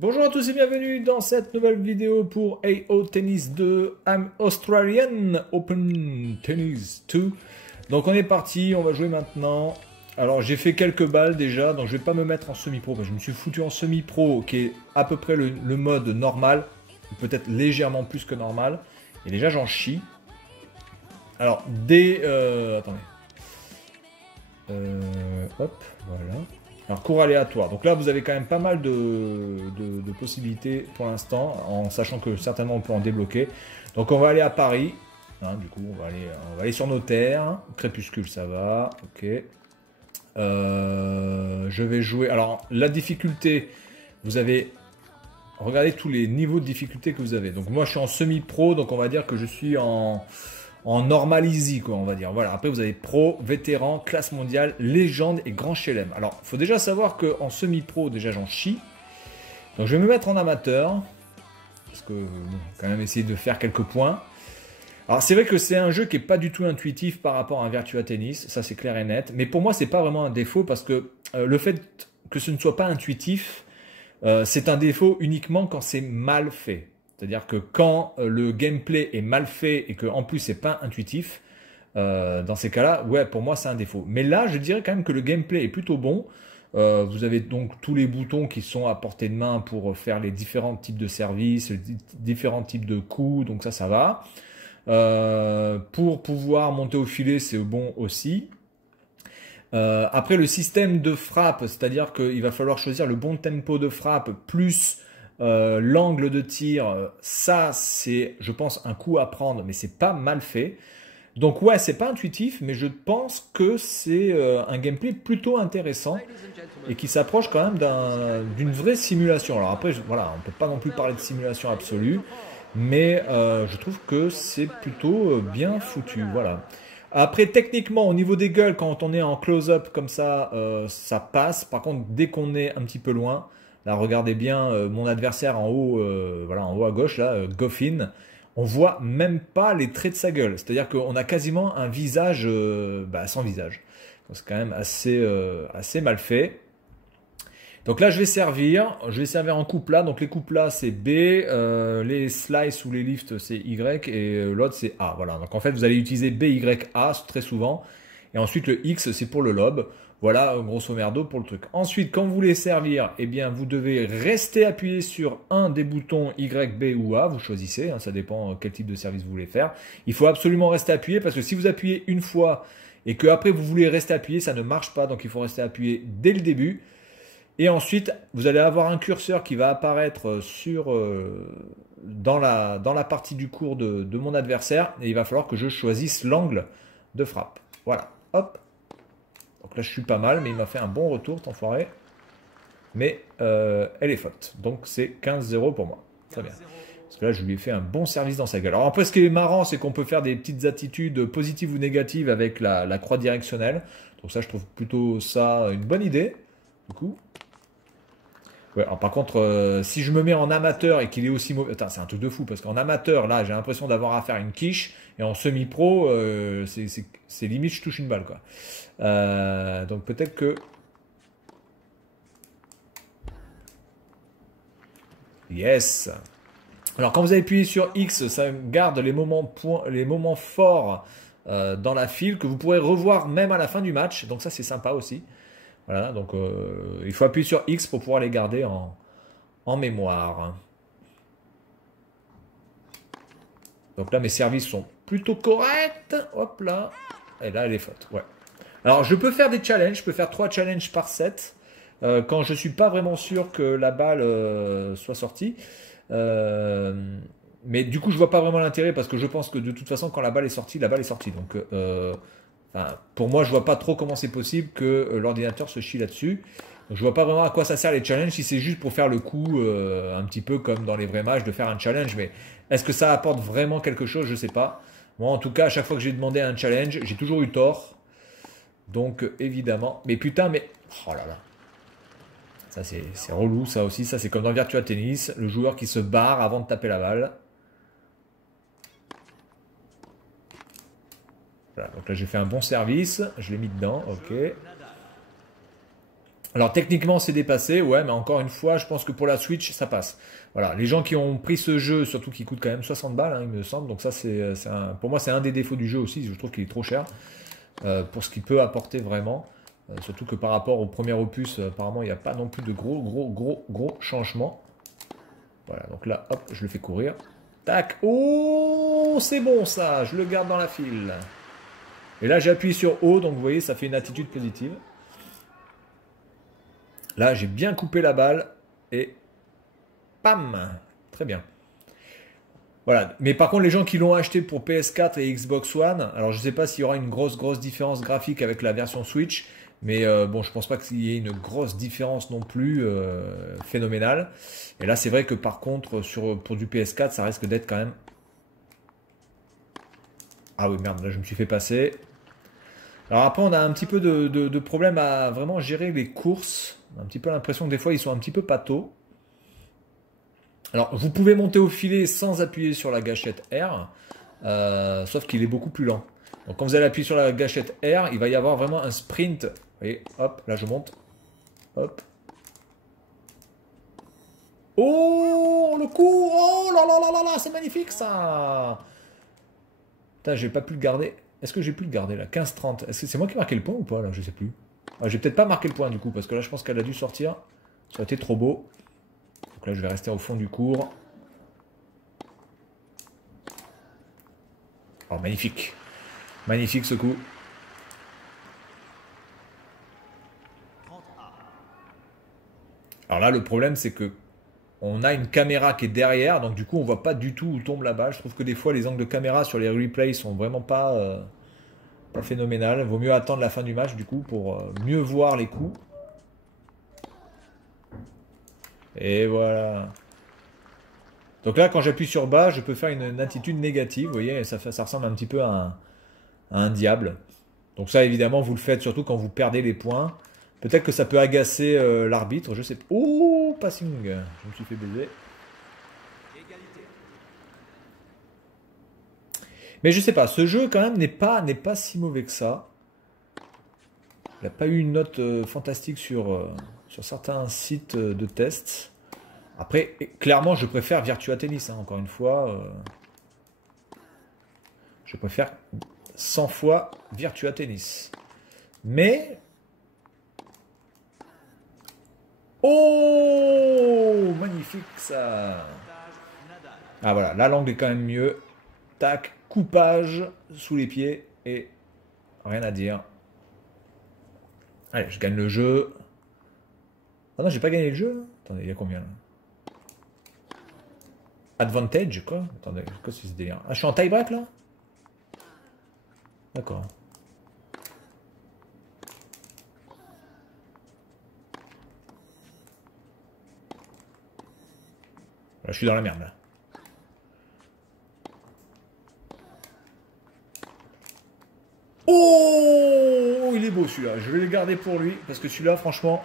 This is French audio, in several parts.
Bonjour à tous et bienvenue dans cette nouvelle vidéo pour AO Tennis 2 Australian Open Tennis 2. Donc on est parti, on va jouer maintenant. Alors j'ai fait quelques balles déjà, donc je vais pas me mettre en semi-pro, parce que je me suis foutu en semi-pro qui est à peu près le mode normal, peut-être légèrement plus que normal. Et déjà j'en chie. Alors attendez. Hop, voilà. Alors, cours aléatoire. Donc là, vous avez quand même pas mal de possibilités pour l'instant, en sachant que certainement on peut en débloquer. Donc on va aller à Paris. Hein, du coup, on va aller sur nos terres. Crépuscule, ça va. Ok. Je vais jouer. Alors, la difficulté, vous avez... Regardez tous les niveaux de difficulté que vous avez. Donc moi, je suis en semi-pro, donc on va dire que je suis en normal easy, quoi, on va dire. Voilà. Après, vous avez pro, vétéran, classe mondiale, légende et grand chelem. Alors, il faut déjà savoir qu'en semi-pro, déjà, j'en chie. Donc, je vais me mettre en amateur. Parce que, quand même, essayer de faire quelques points. Alors, c'est vrai que c'est un jeu qui n'est pas du tout intuitif par rapport à un Virtua Tennis. Ça, c'est clair et net. Mais pour moi, c'est pas vraiment un défaut parce que le fait que ce ne soit pas intuitif, c'est un défaut uniquement quand c'est mal fait. C'est-à-dire que quand le gameplay est mal fait et qu'en plus c'est pas intuitif, dans ces cas-là, ouais, pour moi c'est un défaut. Mais là, je dirais quand même que le gameplay est plutôt bon. Vous avez donc tous les boutons qui sont à portée de main pour faire les différents types de services, les différents types de coups, donc ça va. Pour pouvoir monter au filet, c'est bon aussi. Après le système de frappe, c'est-à-dire qu'il va falloir choisir le bon tempo de frappe plus l'angle de tir, ça c'est je pense un coup à prendre, mais c'est pas mal fait. Donc ouais, c'est pas intuitif, mais je pense que c'est un gameplay plutôt intéressant et qui s'approche quand même d'une vraie simulation. Alors après, voilà, on peut pas non plus parler de simulation absolue, mais je trouve que c'est plutôt bien foutu, voilà. Après, techniquement, au niveau des gueules, quand on est en close-up comme ça passe. Par contre, dès qu'on est un petit peu loin, là, regardez bien mon adversaire en haut, voilà, en haut à gauche, là, Goffin, on voit même pas les traits de sa gueule. C'est-à-dire qu'on a quasiment un visage sans visage. C'est quand même assez mal fait. Donc là, je vais servir en coupe là. Donc les coupes là, c'est B, les slices ou les lifts, c'est Y, et l'autre, c'est A. Voilà. Donc en fait, vous allez utiliser B, Y, A très souvent. Et ensuite, le X, c'est pour le lob. Voilà, grosso merdo, pour le truc. Ensuite, quand vous voulez servir, eh bien, vous devez rester appuyé sur un des boutons Y, B ou A. Vous choisissez, hein, ça dépend quel type de service vous voulez faire. Il faut absolument rester appuyé parce que si vous appuyez une fois et que après vous voulez rester appuyé, ça ne marche pas. Donc il faut rester appuyé dès le début. Et ensuite, vous allez avoir un curseur qui va apparaître dans la partie du cours de mon adversaire. Et il va falloir que je choisisse l'angle de frappe. Voilà, hop. Donc là, je suis pas mal, mais il m'a fait un bon retour, cet enfoiré. Mais elle est faute. Donc c'est 15-0 pour moi. Très bien. Parce que là, je lui ai fait un bon service dans sa gueule. Alors après, ce qui est marrant, c'est qu'on peut faire des petites attitudes positives ou négatives avec la croix directionnelle. Donc ça, je trouve plutôt ça une bonne idée. Du coup... Ouais, alors par contre, si je me mets en amateur et qu'il est aussi mauvais... Attends, c'est un truc de fou, parce qu'en amateur, là, j'ai l'impression d'avoir à faire une quiche, et en semi-pro, c'est limite, je touche une balle, quoi. Donc peut-être que... Yes! Alors quand vous appuyez sur X, ça garde les moments forts dans la file, que vous pourrez revoir même à la fin du match, donc ça c'est sympa aussi. Voilà, donc il faut appuyer sur X pour pouvoir les garder en mémoire. Donc là, mes services sont plutôt corrects. Hop là. Et là, elle est faute. Ouais. Alors, je peux faire des challenges. Je peux faire 3 challenges par set. Quand je ne suis pas vraiment sûr que la balle soit sortie. Mais du coup, je vois pas vraiment l'intérêt parce que je pense que de toute façon, quand la balle est sortie, la balle est sortie. Donc... Enfin, pour moi, je vois pas trop comment c'est possible que l'ordinateur se chie là-dessus. Donc, je vois pas vraiment à quoi ça sert les challenges, si c'est juste pour faire le coup, un petit peu comme dans les vrais matchs, de faire un challenge. Mais est-ce que ça apporte vraiment quelque chose? Je sais pas. Moi, en tout cas, à chaque fois que j'ai demandé un challenge, j'ai toujours eu tort. Donc, évidemment. Mais putain, mais... Oh là là. Ça, c'est relou, ça aussi. Ça, c'est comme dans Virtua Tennis. Le joueur qui se barre avant de taper la balle. Voilà, donc là j'ai fait un bon service, je l'ai mis dedans, ok. Alors techniquement c'est dépassé, ouais, mais encore une fois, je pense que pour la Switch, ça passe. Voilà, les gens qui ont pris ce jeu, surtout qui coûte quand même 60 balles, hein, il me semble, donc ça pour moi c'est un des défauts du jeu aussi, je trouve qu'il est trop cher pour ce qu'il peut apporter vraiment. Surtout que par rapport au premier opus, apparemment il n'y a pas non plus de gros changements. Voilà, donc là, hop, je le fais courir. Tac, oh, c'est bon ça, je le garde dans la file. Et là j'appuie sur O, donc vous voyez, ça fait une attitude positive. Là, j'ai bien coupé la balle et pam, très bien. Voilà, mais par contre, les gens qui l'ont acheté pour PS4 et Xbox One, alors je ne sais pas s'il y aura une grosse différence graphique avec la version Switch, mais bon, je pense pas qu'il y ait une grosse différence non plus phénoménale. Et là, c'est vrai que par contre, pour du PS4, ça risque d'être quand même... Ah oui, merde, là je me suis fait passer. Alors après, on a un petit peu de problème à vraiment gérer les courses. On a un petit peu l'impression que des fois, ils sont un petit peu pâteaux. Alors, vous pouvez monter au filet sans appuyer sur la gâchette R, sauf qu'il est beaucoup plus lent. Donc, quand vous allez appuyer sur la gâchette R, il va y avoir vraiment un sprint. Vous voyez, hop, là je monte. Hop. Oh, le coup! Oh là là là là là, c'est magnifique ça! Putain, j'ai pas pu le garder. Est-ce que j'ai pu le garder là? 15-30. Est-ce que c'est moi qui ai marqué le point ou pas là? Je sais plus. Ah, j'ai peut-être pas marqué le point du coup, parce que là je pense qu'elle a dû sortir. Ça aurait été trop beau. Donc là je vais rester au fond du cours. Oh, magnifique. Magnifique ce coup. Alors là le problème c'est que on a une caméra qui est derrière, donc du coup on voit pas du tout où tombe la balle. Je trouve que des fois les angles de caméra sur les replays sont vraiment pas phénoménal. Vaut mieux attendre la fin du match du coup pour mieux voir les coups. Et voilà. Donc là quand j'appuie sur bas, je peux faire une attitude négative. Vous voyez, ça ressemble un petit peu à un diable. Donc ça évidemment vous le faites surtout quand vous perdez les points. Peut-être que ça peut agacer l'arbitre, je sais pas. Oh, passing. Je me suis fait baiser. Mais je sais pas, ce jeu quand même n'est pas si mauvais que ça. Il n'a pas eu une note fantastique sur certains sites de tests. Après, clairement, je préfère Virtua Tennis, hein, encore une fois. Je préfère 100 fois Virtua Tennis. Mais... Oh, magnifique ça. Ah voilà, là l'angle est quand même mieux. Tac, coupage sous les pieds et rien à dire. Allez, je gagne le jeu. Ah non, j'ai pas gagné le jeu. Attendez, il y a combien là? Advantage, quoi? Attendez, quoi c'est ce délire? Ah, je suis en tie-break là? D'accord. Là, je suis dans la merde là. Oh, il est beau celui-là. Je vais le garder pour lui parce que celui-là, franchement,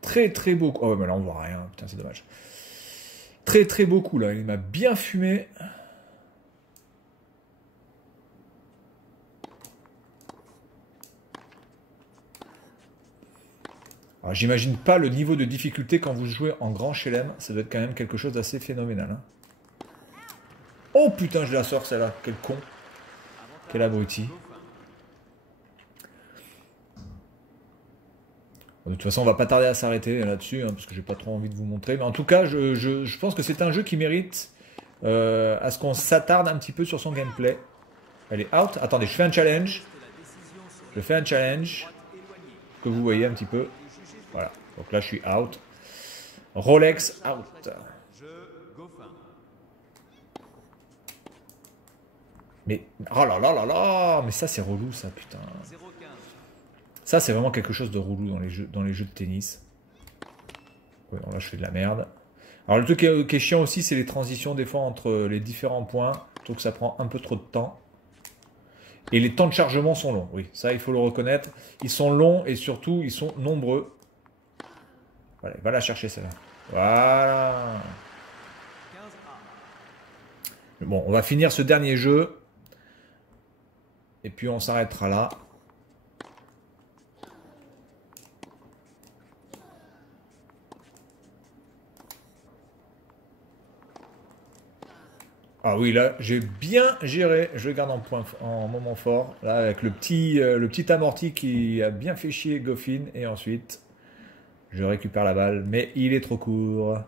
très beau. Oh ouais, mais là on voit rien. Putain, c'est dommage. Très beau coup là. Il m'a bien fumé. Alors, j'imagine pas le niveau de difficulté quand vous jouez en grand chelem. Ça doit être quand même quelque chose d'assez phénoménal. Hein. Oh putain, je la sors celle-là. Quel con. Quel abruti. De toute façon, on va pas tarder à s'arrêter là-dessus, hein, parce que j'ai pas trop envie de vous montrer. Mais en tout cas, je pense que c'est un jeu qui mérite à ce qu'on s'attarde un petit peu sur son gameplay. Elle est out. Attendez, je fais un challenge. Je fais un challenge. Que vous voyez un petit peu. Voilà. Donc là, je suis out. Rolex out. Mais, oh là là là là. Mais ça, c'est relou, ça, putain. Ça, c'est vraiment quelque chose de relou dans les jeux de tennis. Ouais, bon, là, je fais de la merde. Alors, le truc qui est chiant aussi, c'est les transitions, des fois, entre les différents points. Je trouve que ça prend un peu trop de temps. Et les temps de chargement sont longs. Oui, ça, il faut le reconnaître. Ils sont longs et surtout, ils sont nombreux. Voilà, va la chercher, celle-là. Voilà. Bon, on va finir ce dernier jeu. Et puis, on s'arrêtera là. Ah oui, là, j'ai bien géré. Je le garde en moment fort. Là, avec le petit amorti qui a bien fait chier Goffin. Et ensuite, je récupère la balle. Mais il est trop court.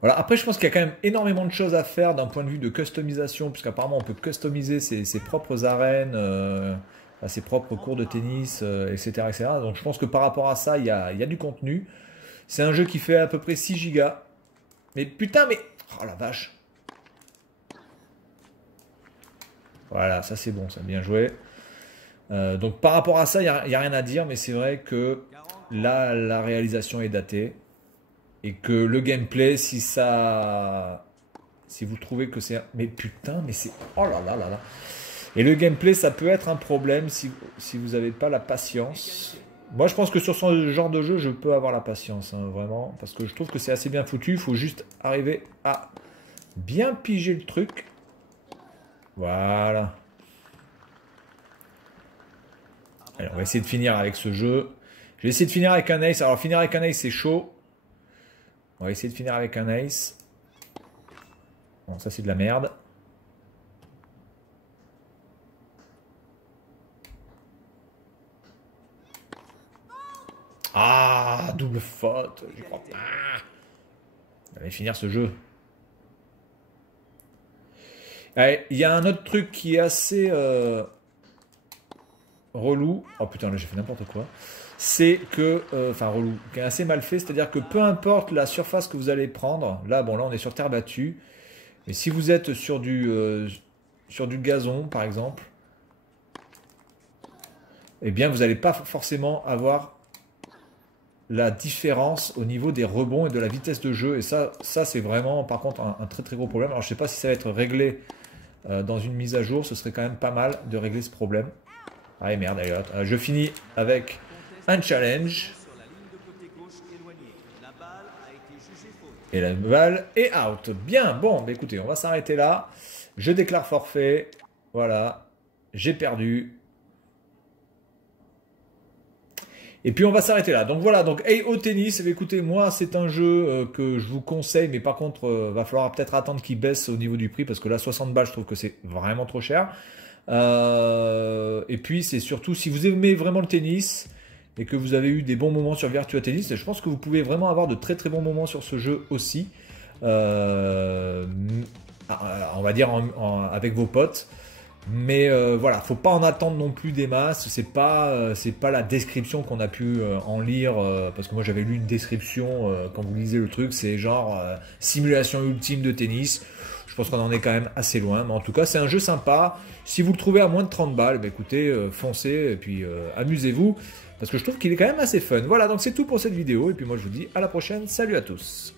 Voilà. Après, je pense qu'il y a quand même énormément de choses à faire d'un point de vue de customisation. Puisqu'apparemment, on peut customiser ses propres arènes, ses propres cours de tennis, etc., etc. Donc, je pense que par rapport à ça, il y a du contenu. C'est un jeu qui fait à peu près 6 gigas. Mais putain, mais... Oh la vache. Voilà, ça c'est bon, ça bien joué. Donc par rapport à ça, il n'y a rien à dire, mais c'est vrai que là, la réalisation est datée. Et que le gameplay, si vous trouvez que c'est... Mais putain, mais c'est... Oh là là là là. Et le gameplay, ça peut être un problème si vous n'avez pas la patience. Moi, je pense que sur ce genre de jeu, je peux avoir la patience, hein, vraiment. Parce que je trouve que c'est assez bien foutu. Il faut juste arriver à bien piger le truc. Voilà. Allez, on va essayer de finir avec ce jeu. Je vais essayer de finir avec un ace. Alors, finir avec un ace, c'est chaud. On va essayer de finir avec un ace. Bon, ça, c'est de la merde. Ah, double faute. J'y crois pas. On va finir ce jeu. Allez, il y a un autre truc qui est assez relou. Oh putain, là j'ai fait n'importe quoi. C'est que, enfin relou, qui est assez mal fait. C'est-à-dire que peu importe la surface que vous allez prendre. Là, bon, là on est sur terre battue. Mais si vous êtes sur du gazon, par exemple, eh bien vous n'allez pas forcément avoir la différence au niveau des rebonds et de la vitesse de jeu. Et ça c'est vraiment par contre un très très gros problème. Alors je sais pas si ça va être réglé dans une mise à jour. Ce serait quand même pas mal de régler ce problème. Ah merde, allez, je finis avec un challenge. Et la balle est out. Bien, bon, bah écoutez, on va s'arrêter là. Je déclare forfait. Voilà, j'ai perdu. Et puis on va s'arrêter là. Donc voilà, donc AO Tennis, écoutez, moi c'est un jeu que je vous conseille, mais par contre, va falloir peut-être attendre qu'il baisse au niveau du prix, parce que là 60 balles, je trouve que c'est vraiment trop cher. Et puis c'est surtout, si vous aimez vraiment le tennis, et que vous avez eu des bons moments sur Virtua Tennis, je pense que vous pouvez vraiment avoir de très très bons moments sur ce jeu aussi. On va dire avec vos potes. Mais voilà, faut pas en attendre non plus des masses. C'est pas la description qu'on a pu en lire, parce que moi j'avais lu une description quand vous lisez le truc, c'est genre simulation ultime de tennis. Je pense qu'on en est quand même assez loin, mais en tout cas c'est un jeu sympa. Si vous le trouvez à moins de 30 balles, bah, écoutez, foncez et puis amusez-vous, parce que je trouve qu'il est quand même assez fun. Voilà, donc c'est tout pour cette vidéo, et puis moi je vous dis à la prochaine, salut à tous.